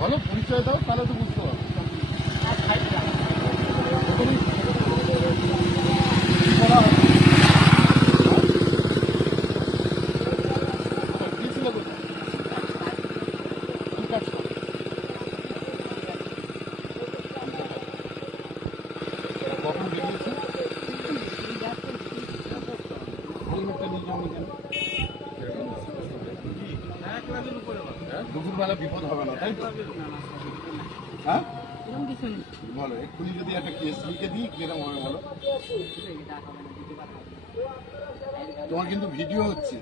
বলো পরিচয় দাও, তাহলে তো বুঝতে পারবো। প্রথমেই কি বলা হয়? গিয়েছিলে কোথায়? কি কাজ করো? কখন বেরিয়েছে? হেলমেটটা নিয়ে যাও কেন? দুপুরবেলা বিপদ হবে না, তাই তো? হ্যাঁ বলো, এক্ষুনি যদি একটা কেস লিখে দিই কিরকম হবে বলো? তোমার কিন্তু ভিডিও হচ্ছে।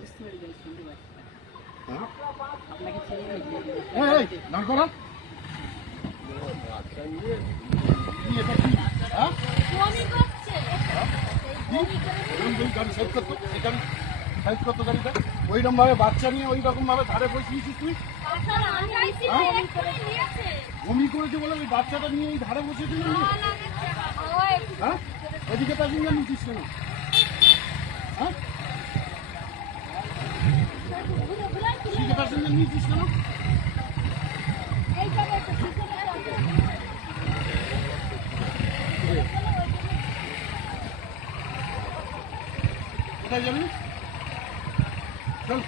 হ্যাঁ দাঁড় করো। কি এটা কি? হ্যাঁ গাড়ি সাইড করতো, এই গাড়ি সাইড করতো গাড়িটা। ওইরকম ভাবে বাচ্চা নিয়ে ওই রকম ভাবে ধারে বসিয়েছিস তুই? বমি করেছে বলে ওই বাচ্চাটা নিয়ে এই ধারে বসেছিল। হ্যাঁ এদিকে প্যাসেঞ্জার নিচ্ছিস কেন? হ্যাঁ এদিকে প্যাসেঞ্জার নিচ্ছিস কেন? কোথায় যাবি? চল।